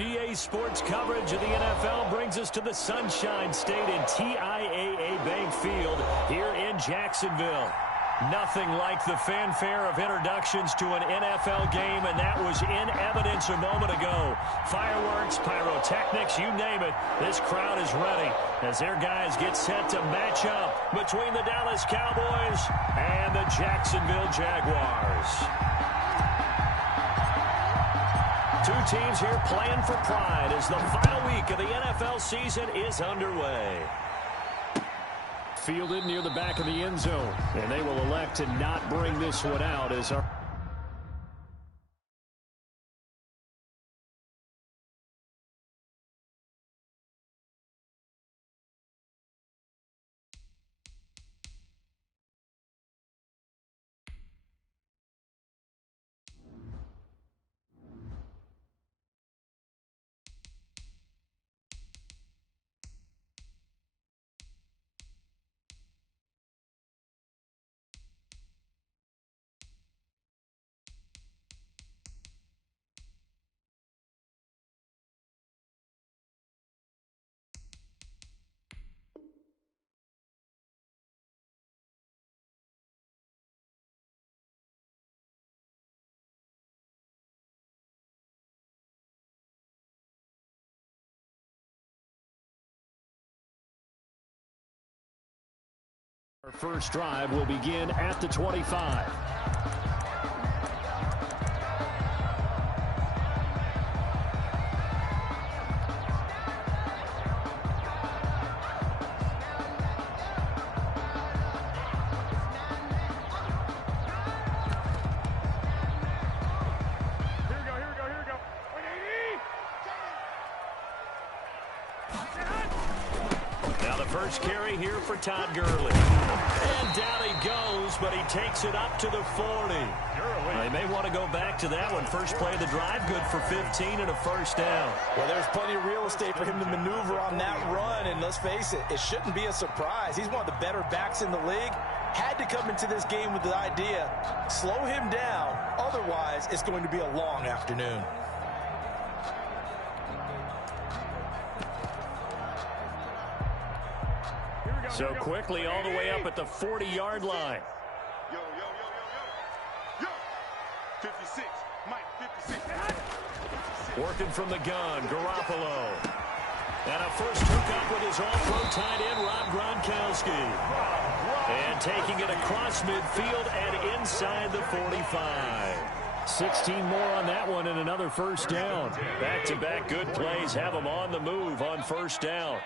EA Sports coverage of the NFL brings us to the Sunshine State in TIAA Bank Field here in Jacksonville. Nothing like the fanfare of introductions to an NFL game, and that was in evidence a moment ago. Fireworks, pyrotechnics, you name it. This crowd is ready as their guys get set to match up between the Dallas Cowboys and the Jacksonville Jaguars. Two teams here playing for pride as the final week of the NFL season is underway. Fielded near the back of the end zone, and they will elect to not bring this one out as our first drive will begin at the 25. First carry here for Todd Gurley. And down he goes, but he takes it up to the 40. They may want to go back to that one. First play of the drive, good for 15 and a first down. Well, there's plenty of real estate for him to maneuver on that run, and let's face it, it shouldn't be a surprise. He's one of the better backs in the league. Had to come into this game with the idea, slow him down, otherwise it's going to be a long afternoon. So quickly all the way up at the 40-yard line. Yo, 56, Mike, 56. Working from the gun, Garoppolo. And a first hookup with his all-pro tight end, Rob Gronkowski. And taking it across midfield and inside the 45. 16 more on that one and another first down. Back-to-back good plays have them on the move on first down.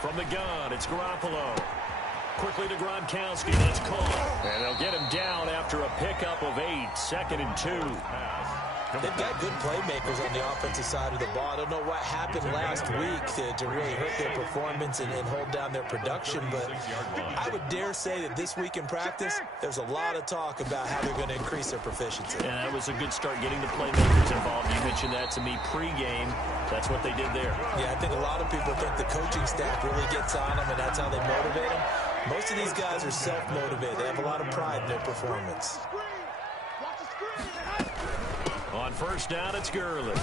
From the gun, it's Garoppolo. Quickly to Gronkowski. That's caught. And they'll get him down after a pickup of 8. 2nd and 2. They've got good playmakers on the offensive side of the ball. I don't know what happened last week to really hurt their performance and hold down their production, but I would dare say that this week in practice, there's a lot of talk about how they're going to increase their proficiency. Yeah, that was a good start getting the playmakers involved. You mentioned that to me pregame. That's what they did there. Yeah, I think a lot of people think the coaching staff really gets on them, and that's how they motivate them. Most of these guys are self-motivated. They have a lot of pride in their performance. On first down, it's Gurley.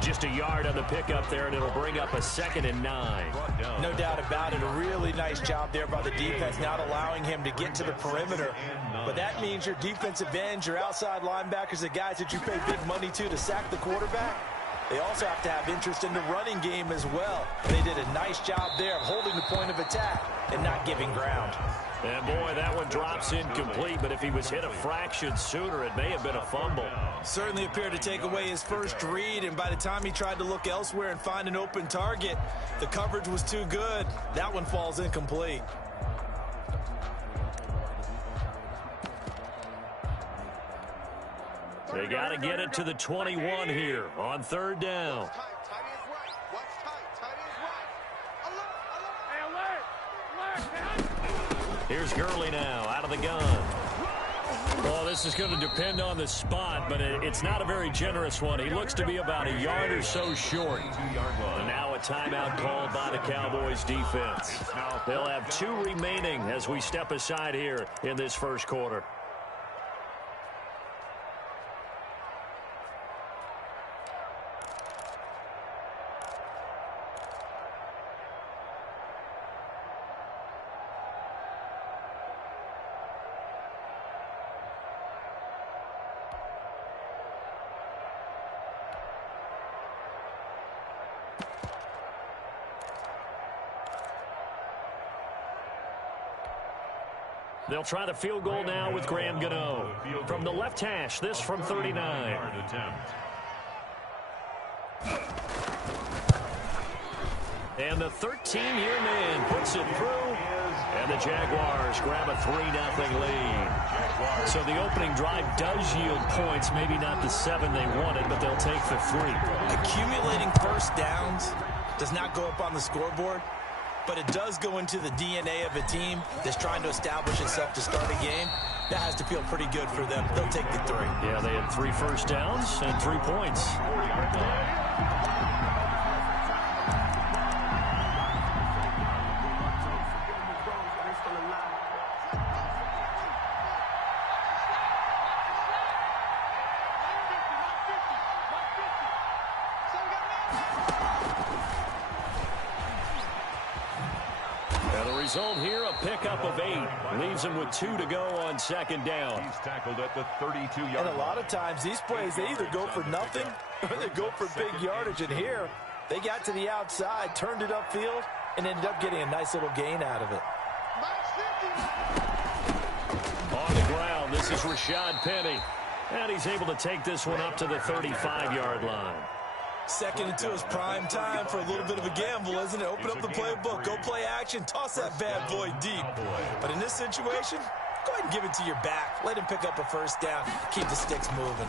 Just a yard on the pickup there, and it'll bring up a 2nd and 9. No doubt about it. A really nice job there by the defense, not allowing him to get to the perimeter. But that means your defensive ends, your outside linebackers, the guys that you pay big money to sack the quarterback, they also have to have interest in the running game as well. They did a nice job there of holding the point of attack and not giving ground. And boy, that one drops incomplete, but if he was hit a fraction sooner, it may have been a fumble. Certainly appeared to take away his first read, and by the time he tried to look elsewhere and find an open target, the coverage was too good. That one falls incomplete. They got to get it to the 21 here on third down. Here's Gurley now out of the gun. Well, this is going to depend on the spot, but it's not a very generous one. He looks to be about a yard or so short. And now a timeout called by the Cowboys defense. They'll have 2 remaining as we step aside here in this first quarter. They'll try the field goal now with Graham Gano. From the left hash, this from 39. And the 13-year man puts it through. And the Jaguars grab a 3-0 lead. So the opening drive does yield points. Maybe not the 7 they wanted, but they'll take the 3. Accumulating first downs does not go up on the scoreboard, but it does go into the DNA of a team that's trying to establish itself to start a game. That has to feel pretty good for them. They'll take the 3. Yeah, they had 3 first downs and 3 points. Result here, a pickup of 8. Leaves him with 2 to go on second down. He's tackled at the 32-yard line. And a lot of times these plays, they either go for nothing or they go for big yardage. And here, they got to the outside, turned it upfield, and ended up getting a nice little gain out of it. On the ground, this is Rashad Penny. And he's able to take this one up to the 35-yard line. Second into his prime time for a little bit of a gamble, isn't it? Open up the playbook, go play action, toss that bad boy deep. But in this situation, go ahead and give it to your back. Let him pick up a first down, keep the sticks moving.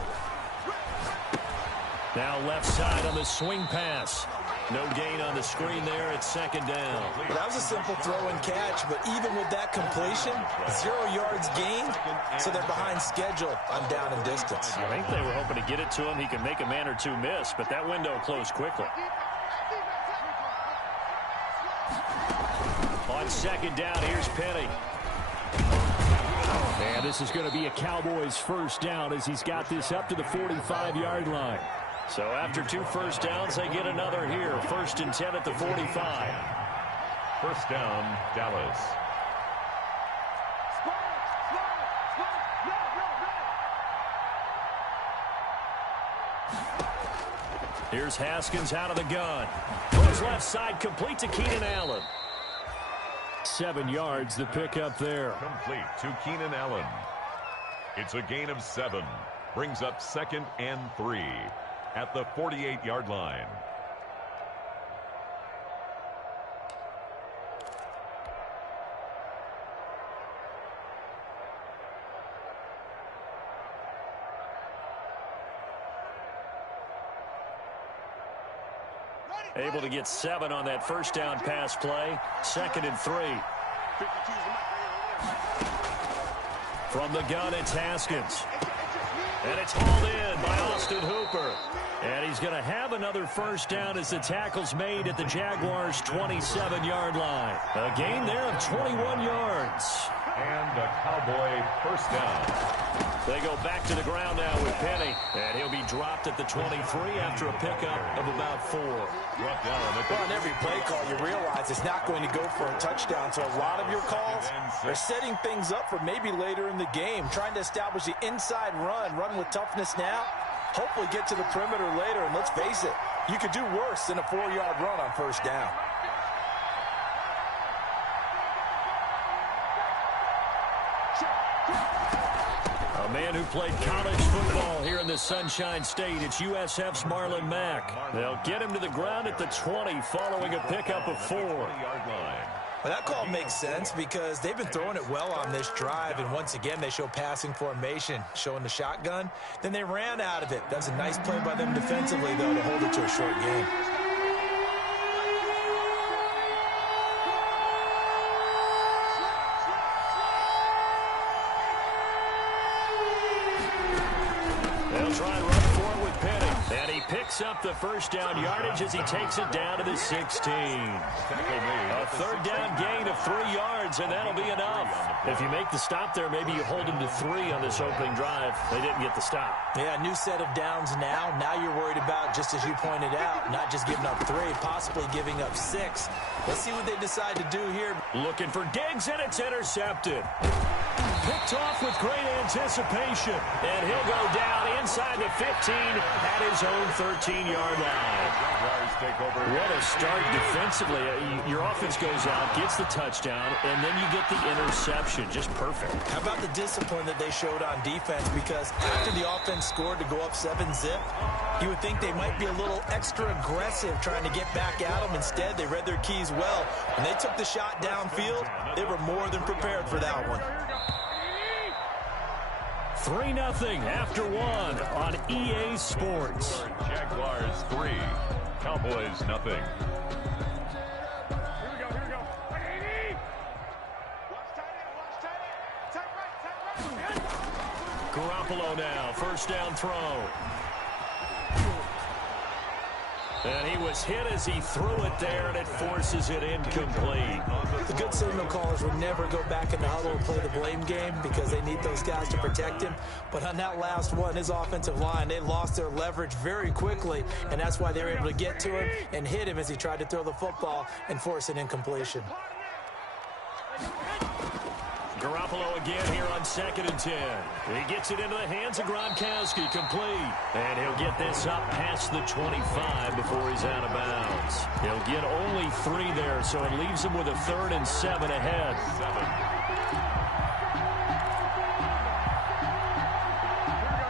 Now left side on the swing pass. No gain on the screen there at second down. That was a simple throw and catch, but even with that completion, 0 yards gained, so they're behind schedule on down and distance. I think they were hoping to get it to him. He can make a man or 2 miss, but that window closed quickly. On second down, here's Penny. And this is going to be a Cowboys first down as he's got this up to the 45-yard line. So after 2 first downs, they get another here. 1st and 10 at the 45. First down, Dallas. Here's Haskins out of the gun. Goes left side, complete to Keenan Allen. 7 yards, the pickup there. Complete to Keenan Allen. It's a gain of 7. Brings up 2nd and 3. At the 48-yard line. Able to get 7 on that first down pass play. 2nd and 3. From the gun, it's Haskins. And it's hauled in by Austin Hooper. And he's going to have another first down as the tackle's made at the Jaguars' 27-yard line. A gain there of 21 yards. And a Cowboy first down. They go back to the ground now with Penny. And he'll be dropped at the 23 after a pickup of about 4. Well, on every play call, you realize it's not going to go for a touchdown. So a lot of your calls are setting things up for maybe later in the game, trying to establish the inside run with toughness now. Hopefully get to the perimeter later, and let's face it, you could do worse than a 4-yard run on first down. A man who played college football here in the Sunshine State. It's USF's Marlon Mack. They'll get him to the ground at the 20 following a pickup of 4. Well, that call makes sense because they've been throwing it well on this drive, and once again they show passing formation, showing the shotgun. Then they ran out of it. That's a nice play by them defensively, though, to hold it to a short game. They'll try and run for it with Penny. And he picks up the first down yardage as he takes it down to the 16. A 3rd down gain of 3 yards, and that'll be enough. If you make the stop there, maybe you hold him to 3 on this opening drive. They didn't get the stop. Yeah, new set of downs now. Now you're worried about, just as you pointed out, not just giving up 3, possibly giving up 6. Let's see what they decide to do here. Looking for Diggs, and it's intercepted. Picked off with great anticipation. And he'll go down inside the 15 at his own 13-yard line. What a start defensively. Your offense goes out, gets the touchdown, and then you get the interception. Just perfect. How about the discipline that they showed on defense? Because after the offense scored to go up 7-zip, you would think they might be a little extra aggressive trying to get back at them. Instead, they read their keys well. When they took the shot downfield, they were more than prepared for that one. 3-0 after one on EA Sports. Jaguars 3, Cowboys nothing. Here we go. Watch tight end. Tight right. Garoppolo now, first down throw. And he was hit as he threw it there, and it forces it incomplete. The good signal callers would never go back in the huddle and play the blame game because they need those guys to protect him. But on that last one, his offensive line, they lost their leverage very quickly, and that's why they were able to get to him and hit him as he tried to throw the football and force an incompletion. Garoppolo again here on 2nd and 10. He gets it into the hands of Gronkowski, complete. And he'll get this up past the 25 before he's out of bounds. He'll get only 3 there, so it leaves him with a 3rd and 7 ahead.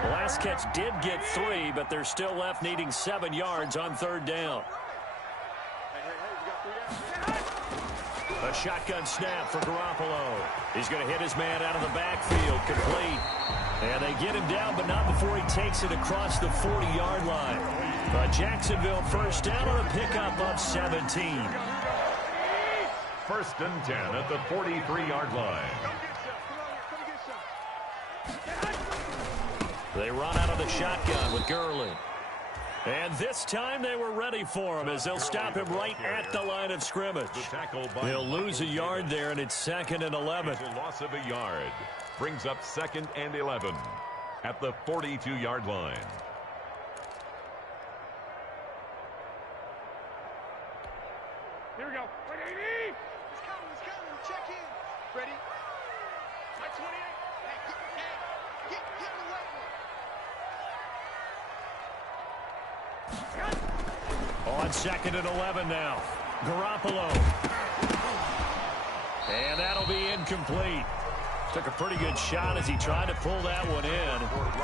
The last catch did get 3, but they're still left needing 7 yards on 3rd down. A shotgun snap for Garoppolo. He's going to hit his man out of the backfield, complete. And they get him down, but not before he takes it across the 40-yard line. Jacksonville first down on a pickup of 17. 1st and 10 at the 43-yard line. They run out of the shotgun with Gurley. And this time they were ready for him as they'll stop him right at the line of scrimmage. They'll lose a yard there, and it's 2nd and 11. A loss of a yard brings up 2nd and 11 at the 42-yard line. Here we go. Wait, He's coming. Check in. Ready? My 28. Hey, get in the way. On 2nd and 11 now. Garoppolo. And that'll be incomplete. Took a pretty good shot as he tried to pull that one in.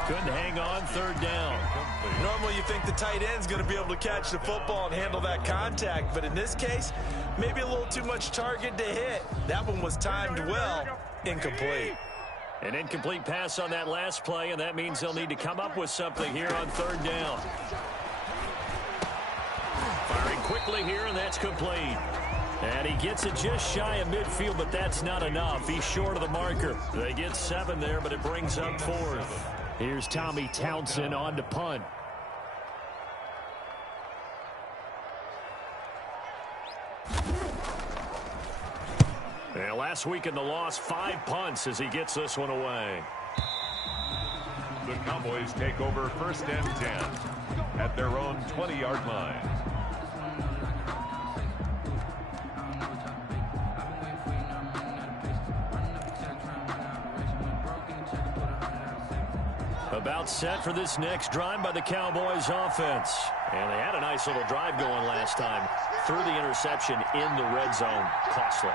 Couldn't hang on, 3rd down. Normally you think the tight end's going to be able to catch the football and handle that contact, but in this case, maybe a little too much target to hit. That one was timed well. Incomplete. An incomplete pass on that last play, and that means they'll need to come up with something here on 3rd down. Firing quickly here, and that's complete. And he gets it just shy of midfield, but that's not enough. He's short of the marker. They get 7 there, but it brings up 4th. Here's Tommy Townsend on to punt. And last week in the loss, 5 punts as he gets this one away. The Cowboys take over 1st and 10 at their own 20-yard line. About set for this next drive by the Cowboys offense. And they had a nice little drive going last time. Threw the interception in the red zone. Costly.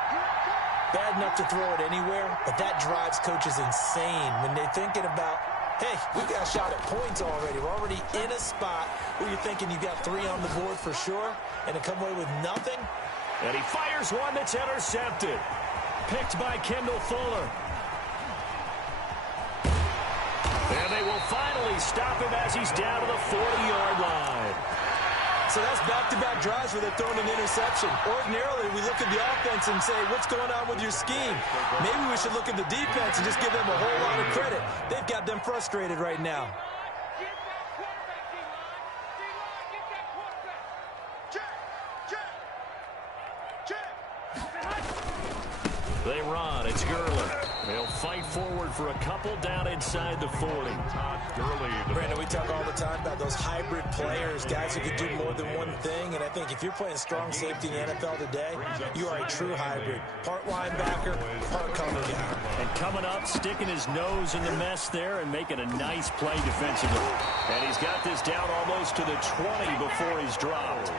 Bad enough to throw it anywhere, but that drives coaches insane when they're thinking about, hey, we got a shot at points already. We're already in a spot where you're thinking you got 3 on the board for sure, and to come away with nothing. And he fires one that's intercepted. Picked by Kendall Fuller. And they will finally stop him as he's down to the 40-yard line. So that's back-to-back drives where they're throwing an interception. Ordinarily, we look at the offense and say, what's going on with your scheme? Maybe we should look at the defense and just give them a whole lot of credit. They've got them frustrated right now. They run. It's Gurley. They'll fight forward for a couple down inside the 40. Brandon, we talk all the time about those hybrid players, guys who can do more than one thing. And I think if you're playing strong safety in the NFL today, you are a true hybrid. Part linebacker, part cover guy. And coming up, sticking his nose in the mess there and making a nice play defensively. And he's got this down almost to the 20 before he's dropped.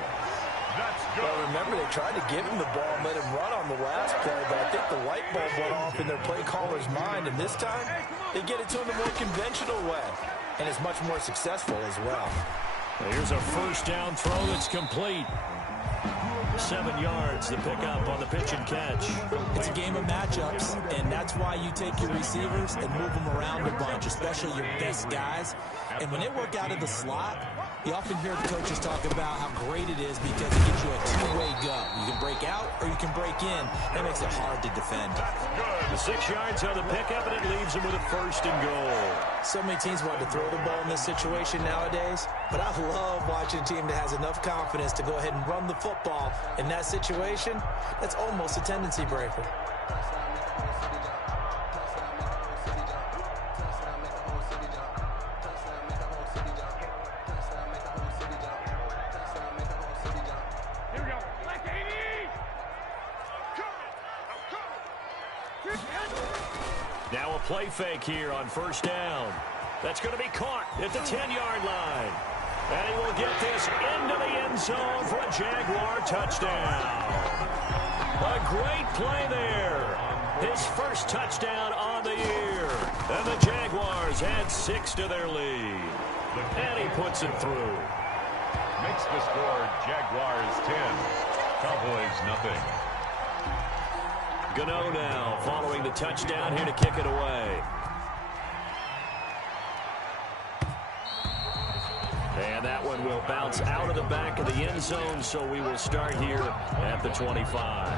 Well, remember, they tried to give him the ball and let him run on the last play, but I think the light bulb went off in their play caller's mind, and this time they get it to him the more conventional way, and it's much more successful as well. Here's a first down throw that's complete. 7 yards, the pickup on the pitch and catch. It's a game of matchups, and that's why you take your receivers and move them around a bunch, especially your best guys. And when they work out of the slot, you often hear the coaches talk about how great it is because it gives you a two-way go. You can break out or you can break in. That makes it hard to defend. The 6 yards on the pickup, and it leaves him with a first and goal. So many teams want to throw the ball in this situation nowadays, but I love watching a team that has enough confidence to go ahead and run the football. In that situation, that's almost a tendency breaker. Here we go. Like 80. Now a play fake here on first down. That's going to be caught at the 10-yard line. And he will get this into the end zone for a Jaguar touchdown. A great play there. His first touchdown on the year. And the Jaguars add 6 to their lead. And he puts it through. Makes the score Jaguars 10, Cowboys nothing. Gano now following the touchdown here to kick it away. And that one will bounce out of the back of the end zone, so we will start here at the 25.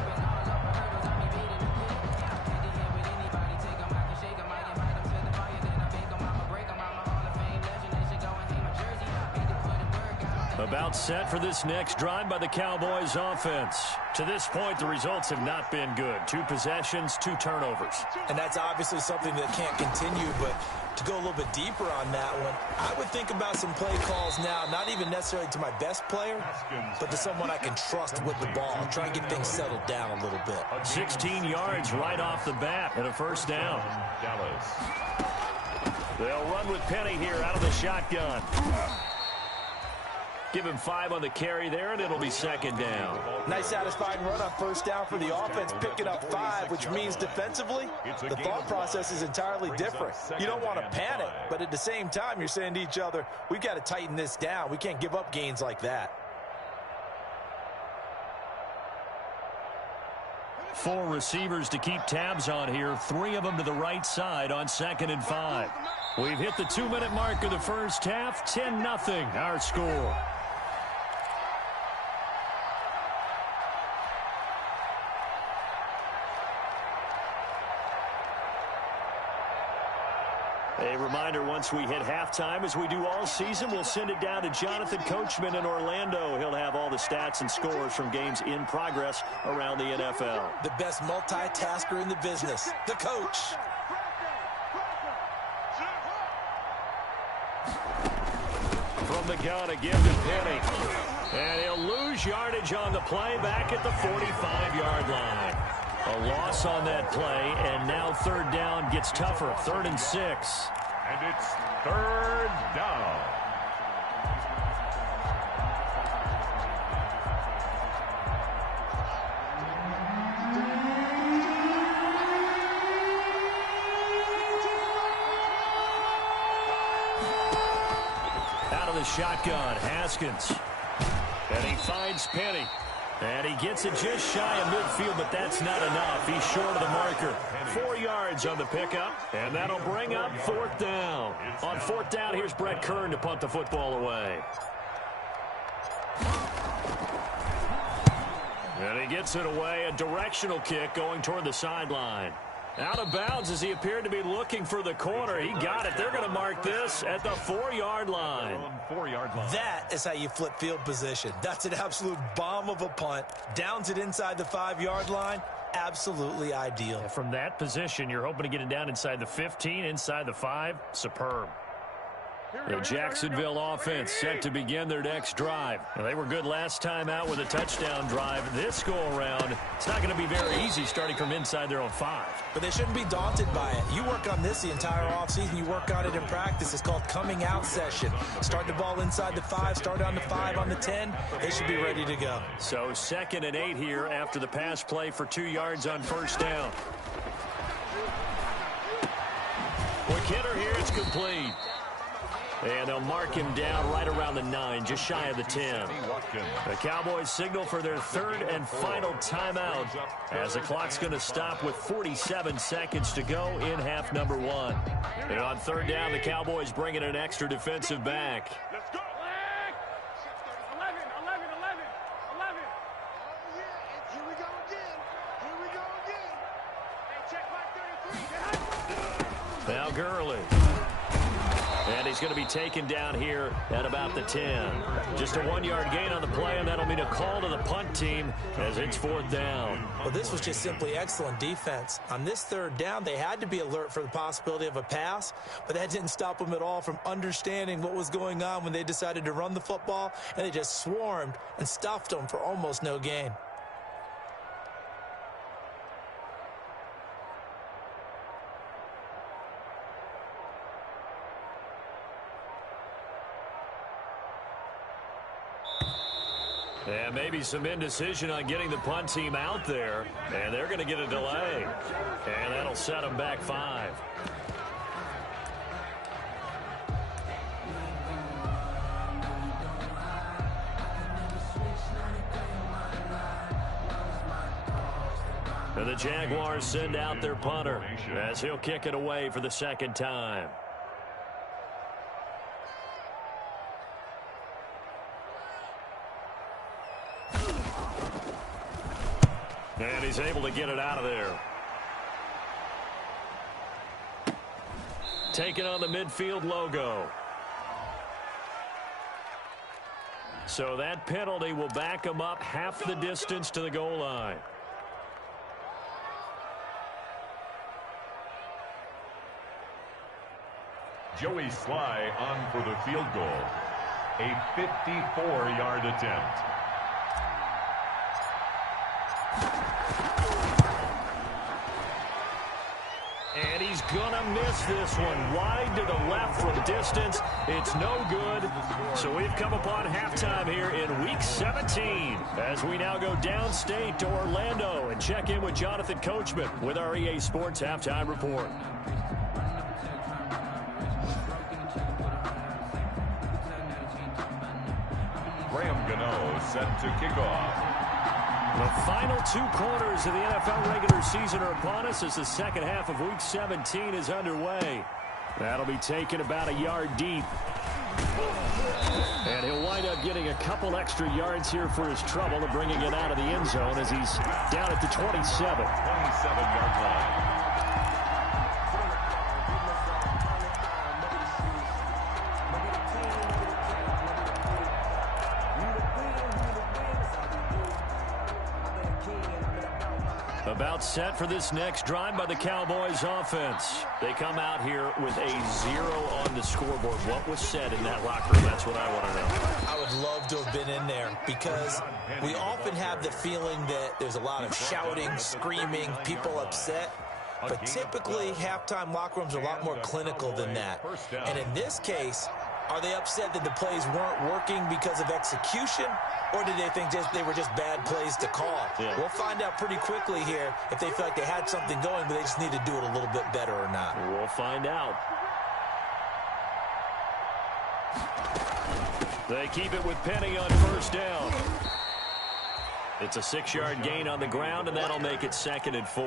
About set for this next drive by the Cowboys offense. To this point, the results have not been good. 2 possessions, 2 turnovers. And that's obviously something that can't continue, but to go a little bit deeper on that one, I would think about some play calls now, not even necessarily to my best player, but to someone I can trust with the ball, try and get things settled down a little bit. 16 yards right off the bat and a first down. Dallas. They'll run with Penny here out of the shotgun. Give him 5 on the carry there, and it'll be second down. Nice satisfying run on first down for the offense, picking up 5, which means defensively, the thought process is entirely different. You don't want to panic, but at the same time, you're saying to each other, we've got to tighten this down. We can't give up gains like that. 4 receivers to keep tabs on here. 3 of them to the right side on 2nd and 5. We've hit the 2-minute mark of the first half. 10-0 our score. A reminder, once we hit halftime, as we do all season, we'll send it down to Jonathan Coachman in Orlando. He'll have all the stats and scores from games in progress around the NFL. The best multitasker in the business, the coach. From the gun, again to Penny. And he'll lose yardage on the play back at the 45-yard line. A loss on that play, and now third down gets tougher. 3rd and 6. And it's 3rd down. Out of the shotgun, Haskins. And he finds Penny. And he gets it just shy of midfield, but that's not enough. He's short of the marker. 4 yards on the pickup, and that'll bring up 4th down. On 4th down, here's Brett Kern to punt the football away. And he gets it away, a directional kick going toward the sideline. Out of bounds as he appeared to be looking for the corner. He got it. They're going to mark this at the 4-yard line. That is how you flip field position. That's an absolute bomb of a punt. Downs it inside the 5-yard line. Absolutely ideal. And from that position, you're hoping to get it down inside the 15, inside the 5. Superb. The Jacksonville offense set to begin their next drive. Now, they were good last time out with a touchdown drive. This go-around, it's not going to be very easy starting from inside their own 5. But they shouldn't be daunted by it. You work on this the entire offseason. You work on it in practice. It's called coming out session. Start the ball inside the 5, start on the 5, on the 10. They should be ready to go. So 2nd and 8 here after the pass play for 2 yards on first down. Quick hitter here, it's complete. And they'll mark him down right around the 9, just shy of the 10. The Cowboys signal for their 3rd and final timeout as the clock's going to stop with 47 seconds to go in half number 1. And on 3rd down, the Cowboys bring in an extra defensive back. Let's go. 11. Oh, yeah. Here we go again. Hey, check my 33. Now Gurley. And he's going to be taken down here at about the 10. Just a 1-yard gain on the play, and that'll mean a call to the punt team as it's 4th down. Well, this was just simply excellent defense. On this 3rd down, they had to be alert for the possibility of a pass, but that didn't stop them at all from understanding what was going on when they decided to run the football, and they just swarmed and stuffed them for almost no gain. And maybe some indecision on getting the punt team out there. And they're going to get a delay. And that'll set them back 5. And the Jaguars send out their punter as he'll kick it away for the 2nd time. And he's able to get it out of there. Taking on the midfield logo. So that penalty will back him up half the distance to the goal line. Joey Sly on for the field goal. A 54-yard attempt. And he's going to miss this one. Wide to the left from distance. It's no good. So we've come upon halftime here in Week 17 as we now go downstate to Orlando and check in with Jonathan Coachman with our EA Sports Halftime Report. Graham Gano set to kick off. The final 2 quarters of the NFL regular season are upon us as the second half of Week 17 is underway. That'll be taken about a yard deep. And he'll wind up getting a couple extra yards here for his trouble and bringing it out of the end zone as he's down at the 27. 27-yard line. About set for this next drive by the Cowboys offense. They come out here with a 0 on the scoreboard. What was said in that locker room? That's what I want to know. I would love to have been in there because we often have the feeling that there's a lot of shouting, screaming, people upset. But typically, halftime locker rooms are a lot more clinical than that. And in this case, are they upset that the plays weren't working because of execution? Or did they think they were just bad plays to call? Yeah. We'll find out pretty quickly here if they feel like they had something going, but they just need to do it a little bit better or not. We'll find out. They keep it with Penny on first down. It's a 6-yard gain on the ground, and that'll make it 2nd and 4.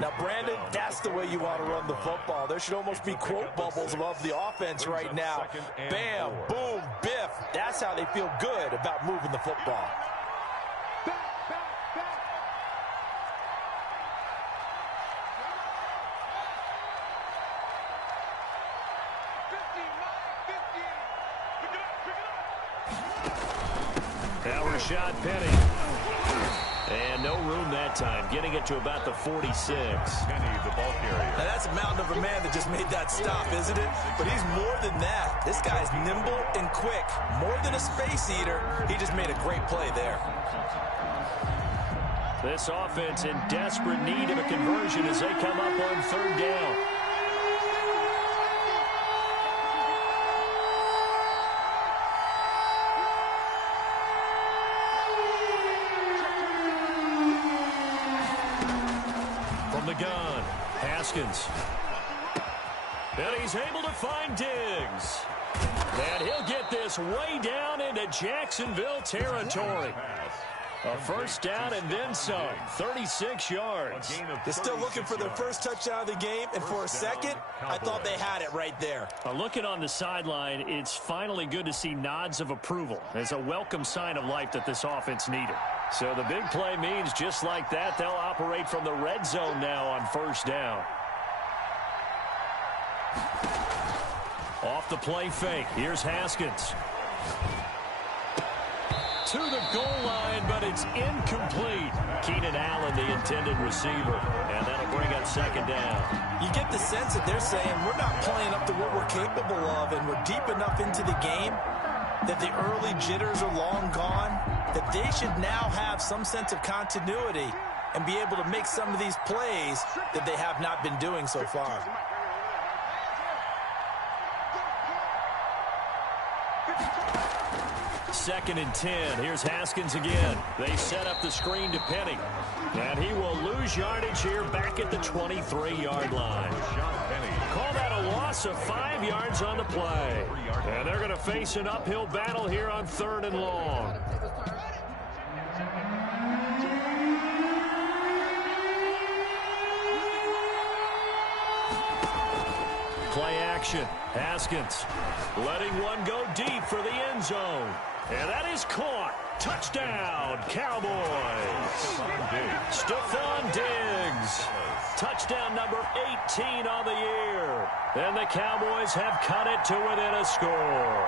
Now, Brandon, that's the way you want to run the football. There should almost be quote bubbles above the offense right now. Bam, boom, biff. That's how they feel good about moving the football. Now Rashad Penny. And no room that time, getting it to about the 46. Penny, the ball carrier. Now that's a mountain of a man that just made that stop, isn't it? But he's more than that. This guy's nimble and quick. More than a space eater. He just made a great play there. This offense in desperate need of a conversion as they come up on third down. From the gun, Haskins. And he's able to find Diggs. And he'll get this way down into Jacksonville territory. A first down and then some, 36 yards. They're still looking for their first touchdown of the game, and for a second, I thought they had it right there. Looking on the sideline, it's finally good to see nods of approval. It's a welcome sign of life that this offense needed. So the big play means just like that, they'll operate from the red zone now on first down. Off the play fake, here's Haskins. To the goal line, but it's incomplete. Keenan Allen, the intended receiver, and that'll bring up second down. You get the sense that they're saying we're not playing up to what we're capable of, and we're deep enough into the game that the early jitters are long gone, that they should now have some sense of continuity and be able to make some of these plays that they have not been doing so far. Second and 10. Here's Haskins again. They set up the screen to Penny. And he will lose yardage here back at the 23-yard line. Call that a loss of 5 yards on the play. And they're going to face an uphill battle here on third and long. Play action. Haskins letting one go deep for the end zone. And that is caught. Touchdown, Cowboys. Stephon Diggs. Touchdown number 18 on the year. And the Cowboys have cut it to within a score.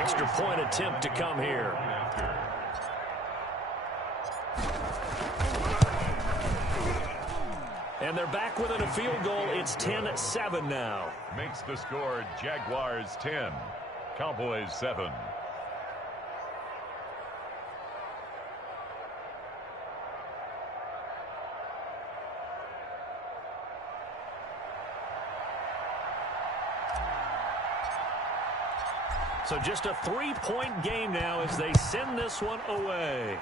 Extra point attempt to come here. And they're back within a field goal. It's 10-7 now. Makes the score Jaguars 10, Cowboys 7. So just a 3-point game now as they send this one away.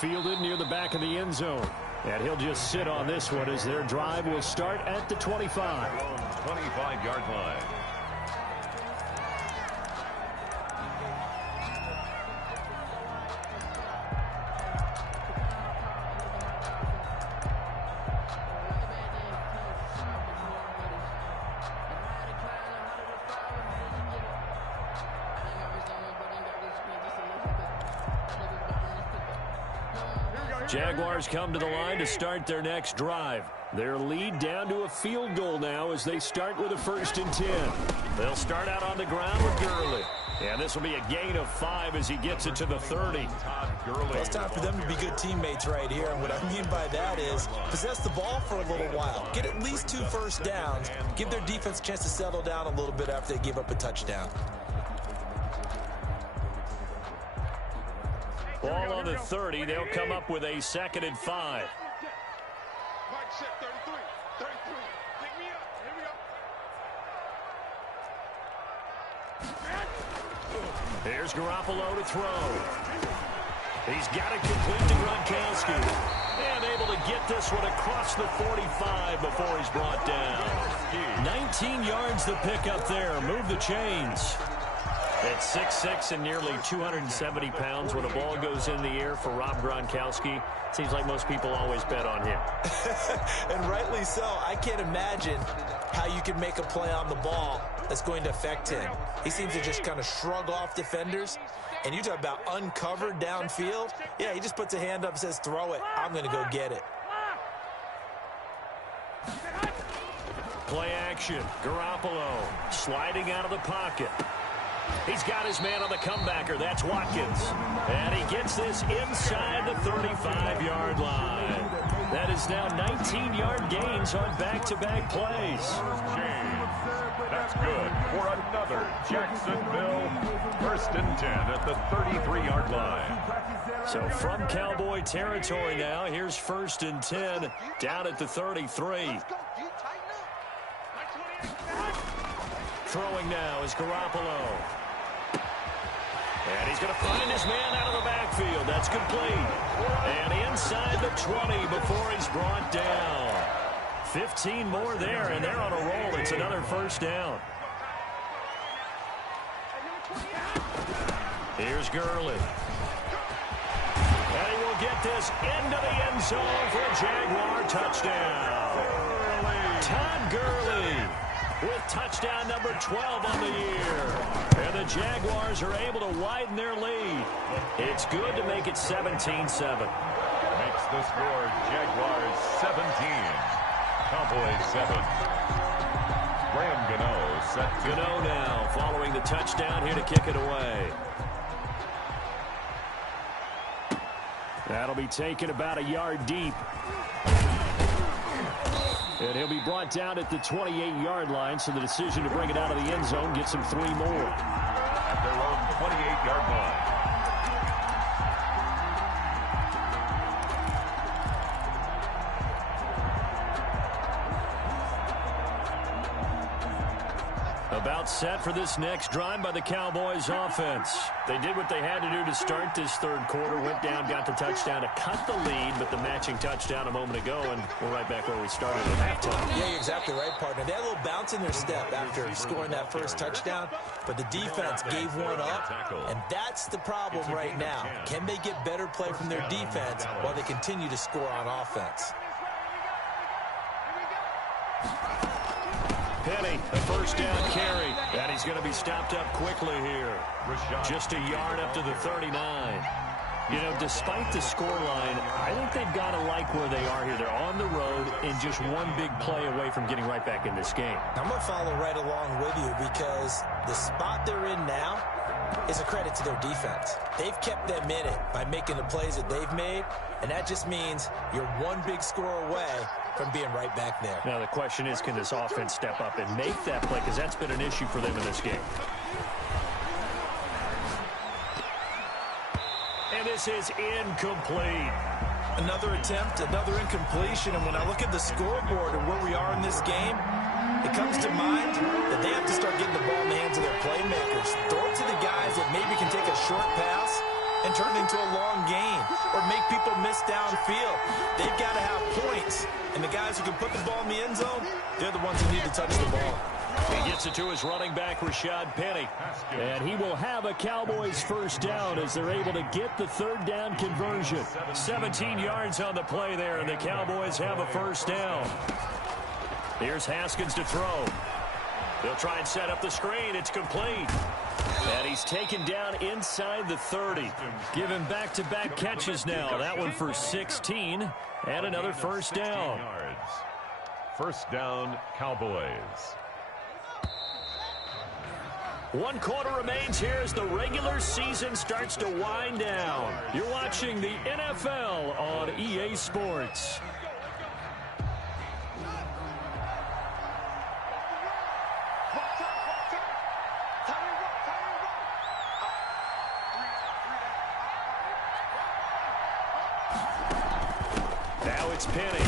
Fielded near the back of the end zone. And he'll just sit on this one as their drive will start at the 25. 25-yard line. Jaguars come to the line to start their next drive. Their lead down to a field goal now as they start with a 1st and 10. They'll start out on the ground with Gurley. And this will be a gain of 5 as he gets it to the 30. Well, it's time for them to be good teammates right here. And what I mean by that is possess the ball for a little while. Get at least 2 first downs. Give their defense a chance to settle down a little bit after they give up a touchdown. Ball on the 30. They'll come up with a 2nd and 5. Mike set 33. 33. Pick me up. Here we go. Here's Garoppolo to throw. He's got it complete to Gronkowski. And able to get this one across the 45 before he's brought down. 19 yards the pickup there. Move the chains. At 6'6" and nearly 270 pounds, when a ball goes in the air for Rob Gronkowski, it seems like most people always bet on him. And rightly so. I can't imagine how you can make a play on the ball that's going to affect him. He seems to just kind of shrug off defenders. And you talk about uncovered downfield. Yeah, he just puts a hand up and says, throw it. I'm going to go get it. Play action. Garoppolo sliding out of the pocket. He's got his man on the comebacker. That's Watkins. And he gets this inside the 35-yard line. That is now 19-yard gains on back-to-back plays. That's good for another Jacksonville 1st and 10 at the 33-yard line. So from Cowboy territory now, here's 1st and 10 down at the 33. Throwing now is Garoppolo. And he's going to find his man out of the backfield. That's complete. And inside the 20 before he's brought down. 15 more there, and they're on a roll. It's another 1st down. Here's Gurley. And he will get this into the end zone for a Jaguar touchdown. Todd Gurley with touchdown number 12 on the year. And the Jaguars are able to widen their lead. It's good to make it 17-7. Makes the score Jaguars 17. Cowboys 7. Graham Gano set to Gano now following the touchdown here to kick it away. That'll be taken about a yard deep. And he'll be brought down at the 28-yard line, so the decision to bring it out of the end zone gets him 3 more. At their own 28-yard line. About set for this next drive by the Cowboys offense. They did what they had to do to start this 3rd quarter. Went down, got the touchdown to cut the lead, but the matching touchdown a moment ago, and we're right back where we started at halftime. Yeah, you're exactly right, partner. They had a little bounce in their step after scoring that first touchdown, but the defense gave one up, and that's the problem right now. Can they get better play from their defense while they continue to score on offense? Penny, a 1st down carry. And he's going to be stopped up quickly here. Just a yard up to the 39. You know, despite the scoreline, I think they've got to like where they are here. They're on the road and just one big play away from getting right back in this game. I'm going to follow right along with you because the spot they're in now is a credit to their defense. They've kept them in it by making the plays that they've made, and that just means you're one big score away from being right back there. Now the question is, can this offense step up and make that play? Because that's been an issue for them in this game. And this is incomplete. Another attempt, another incompletion, and when I look at the scoreboard and where we are in this game, it comes to mind that they have to start getting the ball in the hands of their playmakers. Throw it to the guys that maybe can take a short pass and turn it into a long gain or make people miss downfield. They've got to have points, and the guys who can put the ball in the end zone, they're the ones who need to touch the ball. He gets it to his running back, Rashad Penny. And he will have a Cowboys 1st down as they're able to get the 3rd down conversion. 17 yards on the play there, and the Cowboys have a 1st down. Here's Haskins to throw. They'll try and set up the screen. It's complete. And he's taken down inside the 30. Given back-to-back catches now. That one for 16 and another 1st down. 1st down, Cowboys. 1 quarter remains here as the regular season starts to wind down. You're watching the NFL on EA Sports. Now it's Penny.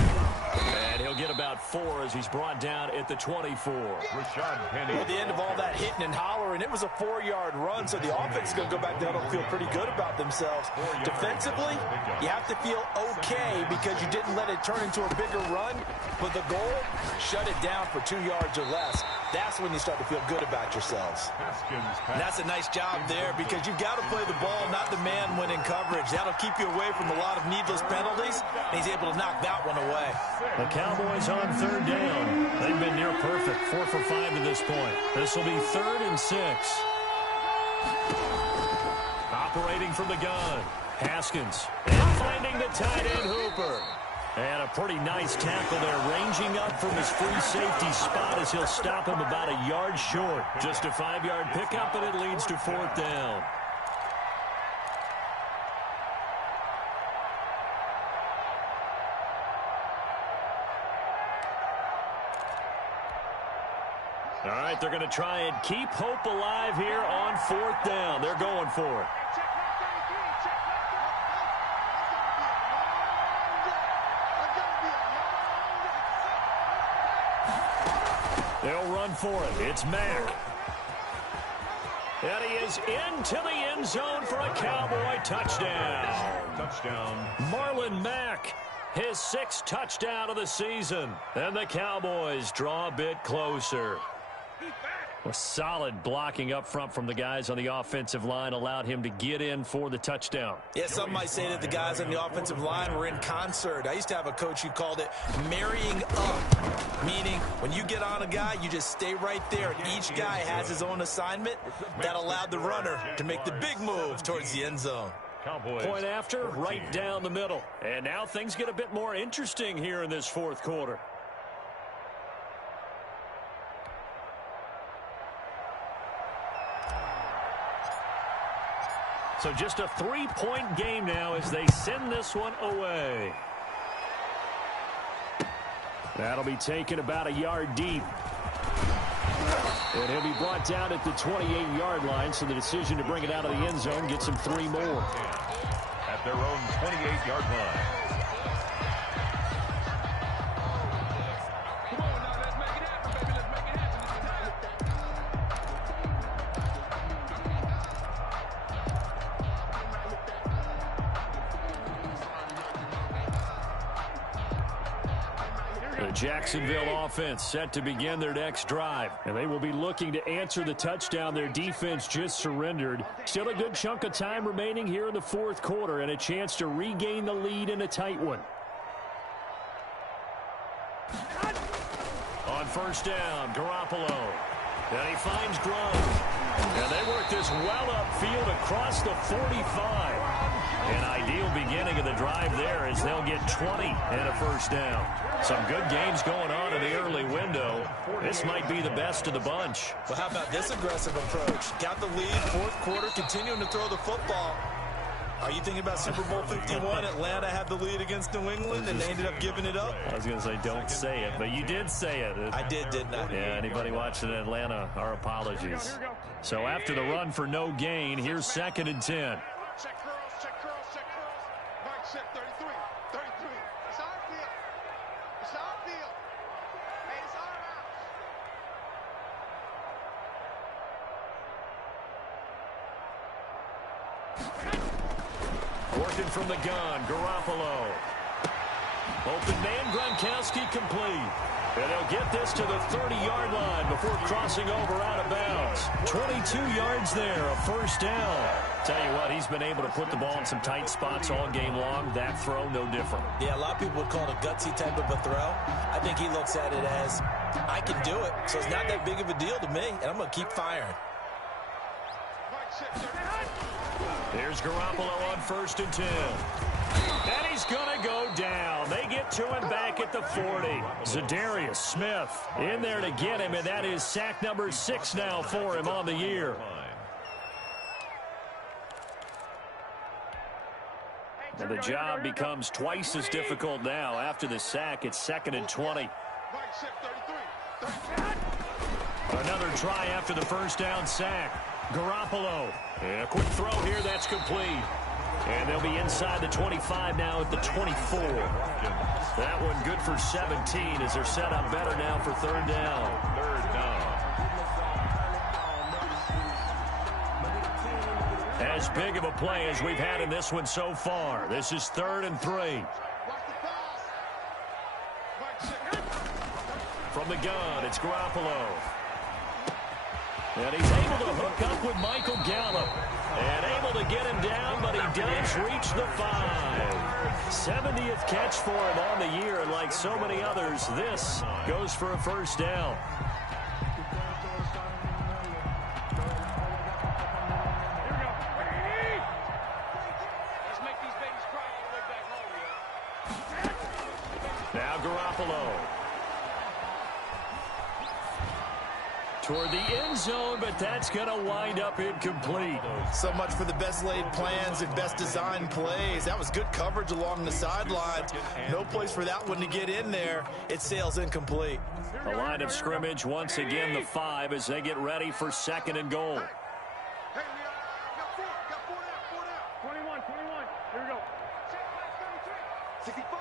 And he'll get about 4 as he's brought down at the 24. Rashad Penny. At the end of all that hitting and hollering, it was a 4-yard run, so the offense is going to go back down and feel pretty good about themselves. Defensively, you have to feel okay because you didn't let it turn into a bigger run, but the goal, shut it down for 2 yards or less. That's when you start to feel good about yourselves. And that's a nice job there because you've got to play the ball, not the man when in coverage. That'll keep you away from a lot of needless penalties, and he's able to knock that one away. The Cowboys on 3rd down. They've been near perfect, 4 for 5 to this point. This will be 3rd and 6. Operating from the gun, Haskins. And finding the tight end Hooper. And a pretty nice tackle there, ranging up from his free safety spot as he'll stop him about a yard short. Just a 5-yard pickup, and it leads to 4th down. All right, they're going to try and keep hope alive here on 4th down. They're going for it. They'll run for it. It's Mack. And he is into the end zone for a Cowboy touchdown. Touchdown. Marlon Mack, his 6th touchdown of the season. And the Cowboys draw a bit closer. A solid blocking up front from the guys on the offensive line allowed him to get in for the touchdown. Yeah, some might say that the guys on the offensive line were in concert. I used to have a coach who called it marrying up, meaning when you get on a guy, you just stay right there. Each guy has his own assignment. That allowed the runner to make the big move towards the end zone. Cowboys. Point after, right down the middle. And now things get a bit more interesting here in this 4th quarter. So just a 3-point game now as they send this one away. That'll be taken about a yard deep. And he'll be brought down at the 28-yard line, so the decision to bring it out of the end zone gets him 3 more. At their own 28-yard line. Jacksonville offense set to begin their next drive. And they will be looking to answer the touchdown their defense just surrendered. Still a good chunk of time remaining here in the 4th quarter and a chance to regain the lead in a tight one. On 1st down, Garoppolo. And he finds Gronk. And they work this well upfield across the 45. An ideal beginning of the drive there as they'll get 20 and a 1st down. Some good games going on in the early window. This might be the best of the bunch. Well, how about this aggressive approach? Got the lead, 4th quarter, continuing to throw the football. Are you thinking about Super Bowl 51? Atlanta had the lead against New England, and they ended up giving it up? I was going to say, don't say it, but you did say it. I did, didn't I? Yeah, anybody watching Atlanta, our apologies. So after the run for no gain, here's 2nd and 10. Check curls, check curls, check curls. Mike, check 33, 33. It's our field. It's our field. Hey, it's our house. Working from the gun, Garoppolo. Open man, Gronkowski complete. And they'll get this to the 30-yard line before crossing over out of bounds. 22 yards there, a 1st down. Tell you what, he's been able to put the ball in some tight spots all game long. That throw, no different. Yeah, a lot of people would call it a gutsy type of a throw. I think he looks at it as, I can do it, so it's not that big of a deal to me, and I'm going to keep firing. Here's Garoppolo on 1st and 10. And he's going to go down. They get to him back at the 40. Zadarius Smith in there to get him, and that is sack number 6 now for him on the year. And the job becomes twice as difficult now. After the sack, it's 2nd and 20. Another try after the 1st down sack. Garoppolo. And a quick throw here, that's complete. And they'll be inside the 25 now at the 24. That one good for 17 as they're set up better now for 3rd down. 3rd down. As big of a play as we've had in this one so far. This is 3rd and 3. From the gun, it's Garoppolo. And he's able to hook up with Michael Gallup. And able to get him down, but he does reach the 5. 70th catch for him on the year, and like so many others, this goes for a 1st down. toward the end zone, but that's going to wind up incomplete. So much for the best laid plans and best designed plays. That was good coverage along the sidelines. No place for that one to get in there. It sails incomplete. The line of scrimmage, once again, the 5 as they get ready for 2nd and goal. Hey, we got 4 down. 21. Here we go. 65.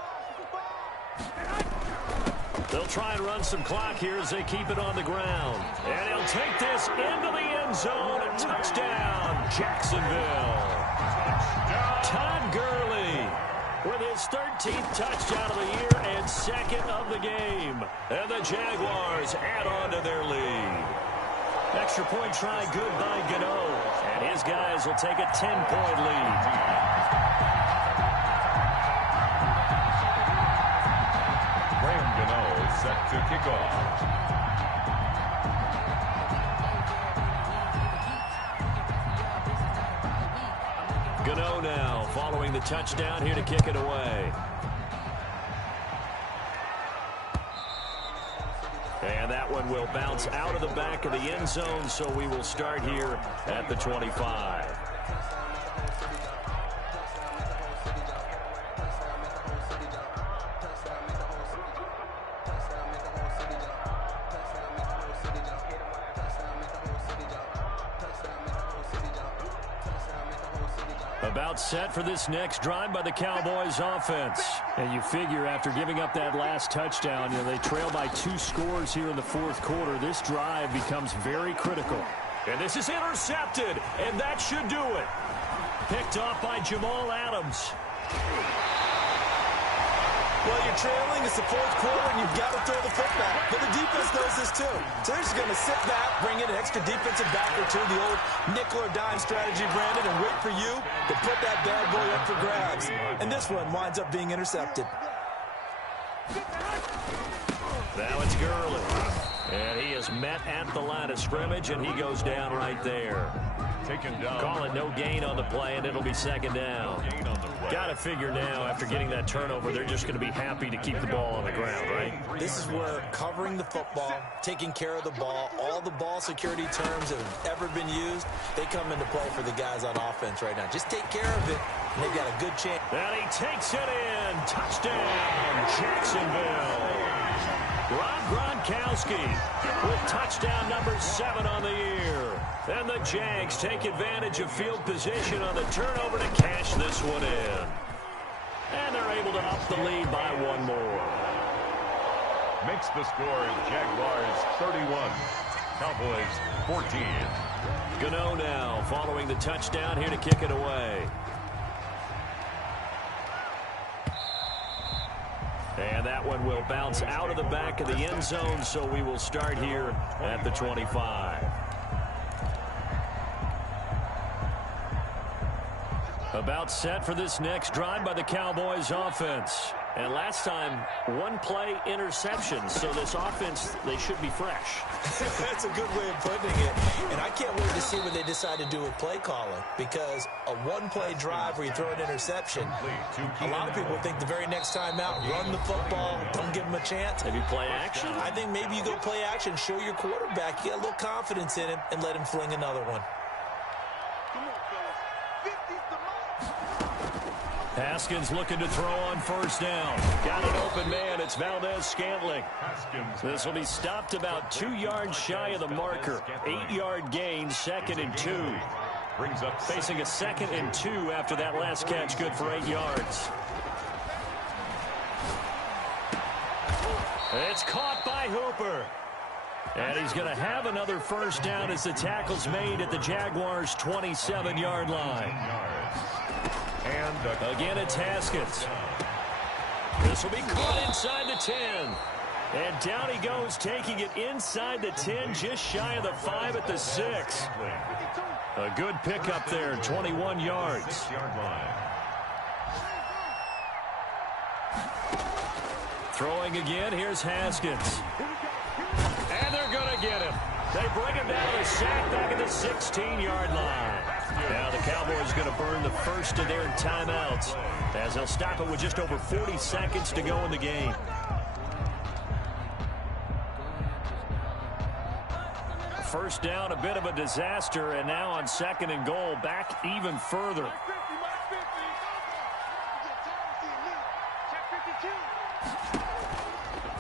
They'll try and run some clock here as they keep it on the ground. And he'll take this into the end zone. Touchdown, Jacksonville. Todd Gurley with his 13th touchdown of the year and 2nd of the game. And the Jaguars add on to their lead. Extra point try good by Gano. And his guys will take a 10-point lead. Set to kick off. Gano now following the touchdown here to kick it away. And that one will bounce out of the back of the end zone, so we will start here at the 25. About set for this next drive by the Cowboys offense. And you figure after giving up that last touchdown, they trail by 2 scores here in the 4th quarter. This drive becomes very critical. And this is intercepted, and that should do it. Picked off by Jamal Adams. Well, you're trailing. It's the 4th quarter, and you've got to throw the football. But the defense knows this, too. So they're just going to sit back, bring in an extra defensive back or two, the old nickel or dime strategy, Brandon, and wait for you to put that bad boy up for grabs. And this one winds up being intercepted. Now it's Gurley. And he is met at the line of scrimmage, and he goes down right there. Taken down. Call it no gain on the play, and it'll be 2nd down. Got to figure now, after getting that turnover, they're just going to be happy to keep the ball on the ground, right? This is where covering the football, taking care of the ball, all the ball security terms that have ever been used, they come into play for the guys on offense right now. Just take care of it, and they've got a good chance. And he takes it in. Touchdown, Jacksonville. Rob Gronkowski with touchdown number 7 on the year. And the Jags take advantage of field position on the turnover to cash this one in. And they're able to up the lead by 1 more. Makes the score Jaguars 31, Cowboys 14. Gano now following the touchdown here to kick it away. And that one will bounce out of the back of the end zone, so we will start here at the 25. About set for this next drive by the Cowboys offense. And last time, 1-play interception. So this offense, they should be fresh. That's a good way of putting it. And I can't wait to see what they decide to do with play calling. Because a 1-play drive where you throw an interception, a lot of people think the very next time out, run the football, don't give them a chance. Maybe play action? I think maybe you go play action, show your quarterback, you get a little confidence in him, and let him fling another one. Haskins looking to throw on 1st down. Got an open man. It's Valdez-Scantling. This will be stopped about 2 yards shy of the marker. 8-yard gain, 2nd and 2. Brings up facing a 2nd and 2 after that last catch, good for 8 yards. It's caught by Hooper. And he's going to have another 1st down as the tackle's made at the Jaguars' 27-yard line. And again, it's Haskins. This will be caught inside the 10. And down he goes, taking it inside the 10, just shy of the 5 at the 6. A good pickup there, 21 yards. Throwing again, here's Haskins. And they're going to get him. They bring him down to sack back at the 16-yard line. Now the Cowboys going to burn the first of their timeouts as they'll stop it with just over 40 seconds to go in the game. first down, a bit of a disaster, and now on 2nd and goal, back even further.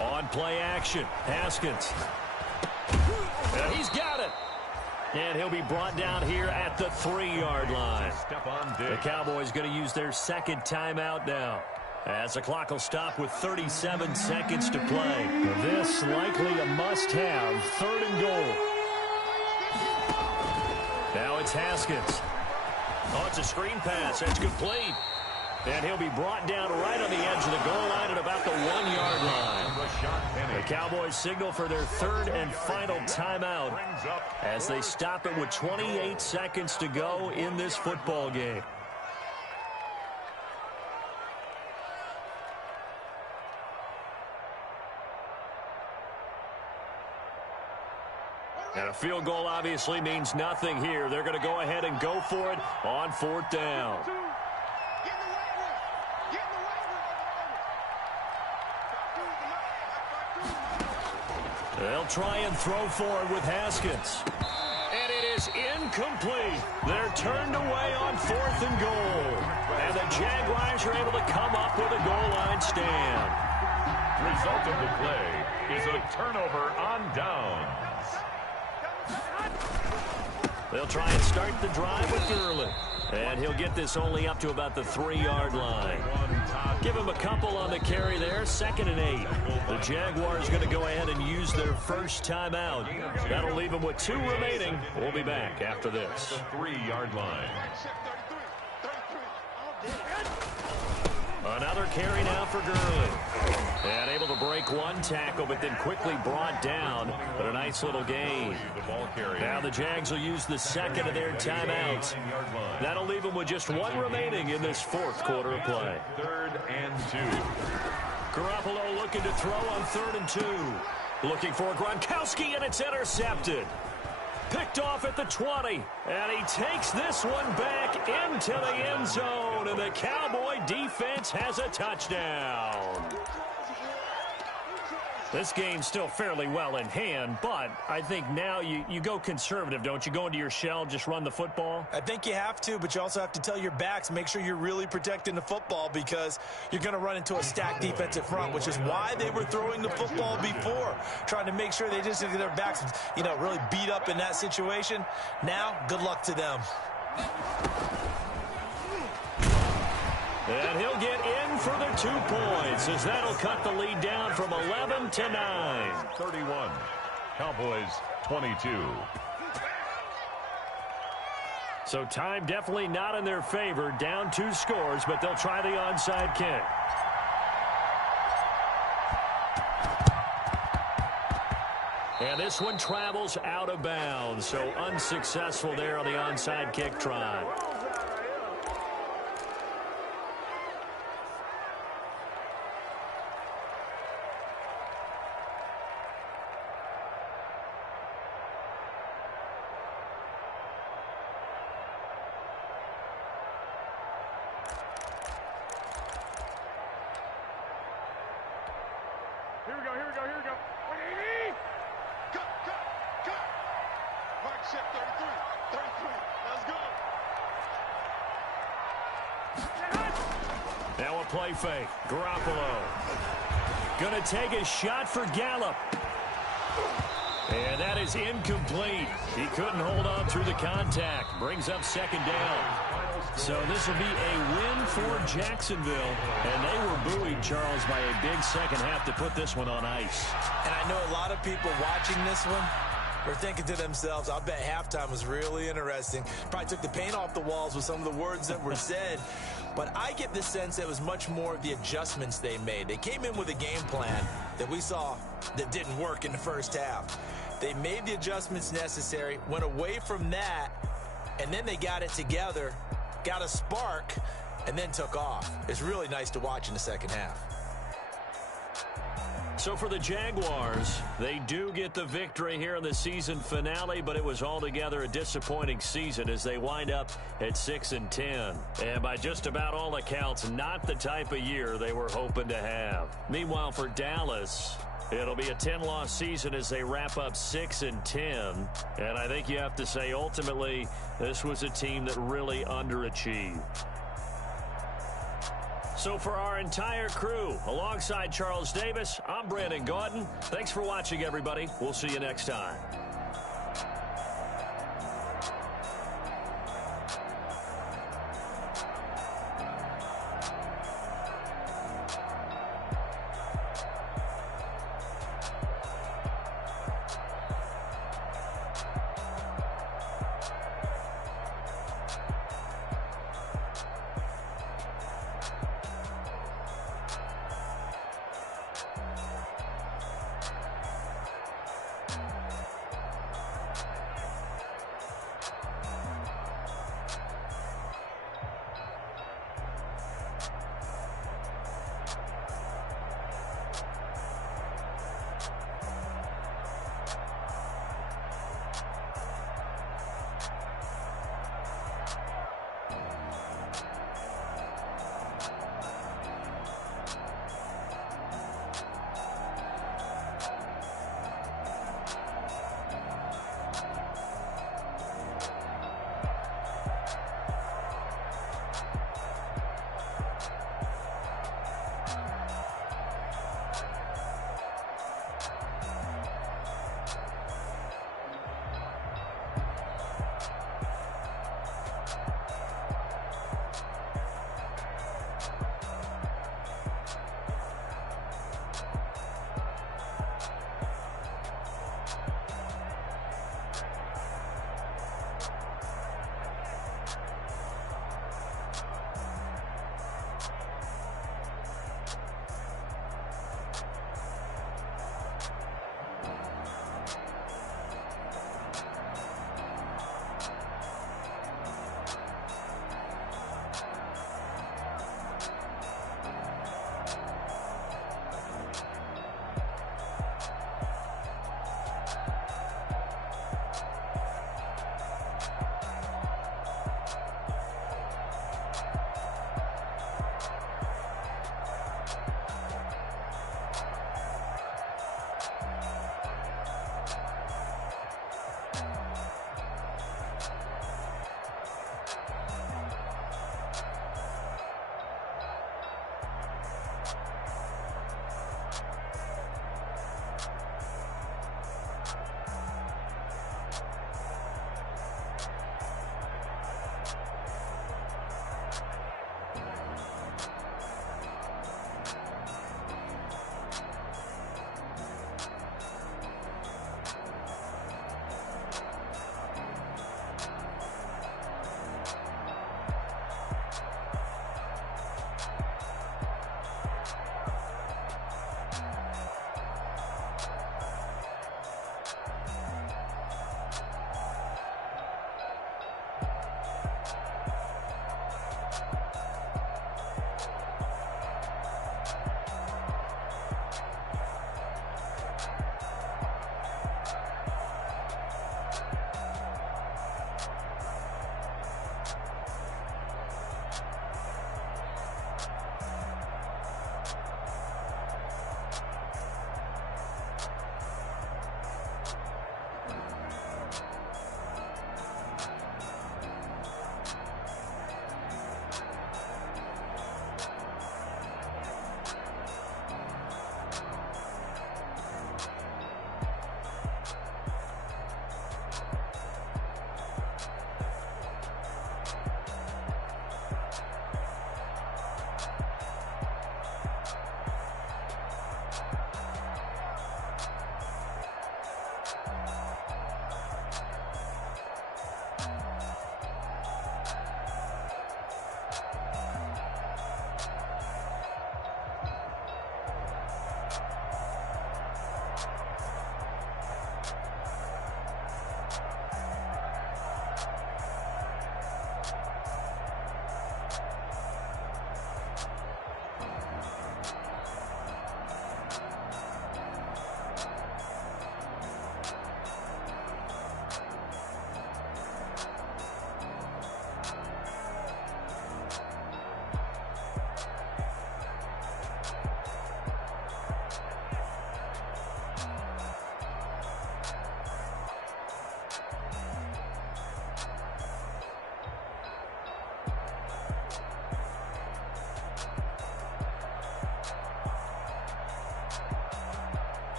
On play action, Haskins. And he's got it. And he'll be brought down here at the 3-yard line. The Cowboys going to use their 2nd timeout now, as the clock will stop with 37 seconds to play. This likely a must-have, 3rd and goal. Now it's Haskins. Oh, it's a screen pass. That's complete. And he'll be brought down right on the edge of the goal line at about the 1-yard line. The Cowboys signal for their 3rd and final timeout as they stop it with 28 seconds to go in this football game. And a field goal obviously means nothing here. They're going to go ahead and go for it on 4th down. They'll try and throw forward with Haskins. And it is incomplete. They're turned away on 4th and goal. And the Jaguars are able to come up with a goal line stand. Result of the play is a turnover on downs. They'll try and start the drive with Gurley. And he'll get this only up to about the 3-yard line. Give him a couple on the carry there. 2nd and 8. The Jaguars going to go ahead and use their first timeout. That'll leave them with 2 remaining. We'll be back after this. The 3-yard line. Another carry now for Gurley. And able to break 1 tackle, but then quickly brought down. But a nice little gain. Now the Jags will use the 2nd of their timeouts. That'll leave them with just 1 remaining in this 4th quarter of play. 3rd and 2. Garoppolo looking to throw on 3rd and 2. Looking for Gronkowski, and it's intercepted. Picked off at the 20, and he takes this one back into the end zone, and the Cowboy defense has a touchdown. This game's still fairly well in hand, but I think now you go conservative, don't you? Go into your shell, just run the football? I think you have to, but you also have to tell your backs, make sure you're really protecting the football, because you're going to run into a stacked defensive front, which is why they were throwing the football before, trying to make sure they just get their backs, really beat up in that situation. Now, good luck to them. And he'll get in for the 2 points, as that'll cut the lead down from 11 to 9. 31. Cowboys 22. So time definitely not in their favor. Down 2 scores, but they'll try the onside kick. And this one travels out of bounds, so unsuccessful there on the onside kick try. Here we go. 180. Cut. Mark set 33. Let's go. Now a play fake. Garoppolo. Gonna take a shot for Gallup. And that is incomplete. He couldn't hold on through the contact. Brings up 2nd down. So this will be a win for Jacksonville. And they were buoyed, Charles, by a big second half to put this one on ice. And I know a lot of people watching this one were thinking to themselves, I'll bet halftime was really interesting. Probably took the paint off the walls with some of the words that were said. But I get the sense that it was much more of the adjustments they made. They came in with a game plan that we saw that didn't work in the first half. They made the adjustments necessary, went away from that, and then they got it together, got a spark, and then took off. It's really nice to watch in the second half. So for the Jaguars, they do get the victory here in the season finale, but it was altogether a disappointing season as they wind up at 6-10. And by just about all accounts, not the type of year they were hoping to have. Meanwhile, for Dallas, It'll be a 10-loss season as they wrap up 6-10. And I think you have to say, ultimately, this was a team that really underachieved. So for our entire crew, alongside Charles Davis, I'm Brandon Gaudin. Thanks for watching, everybody. We'll see you next time.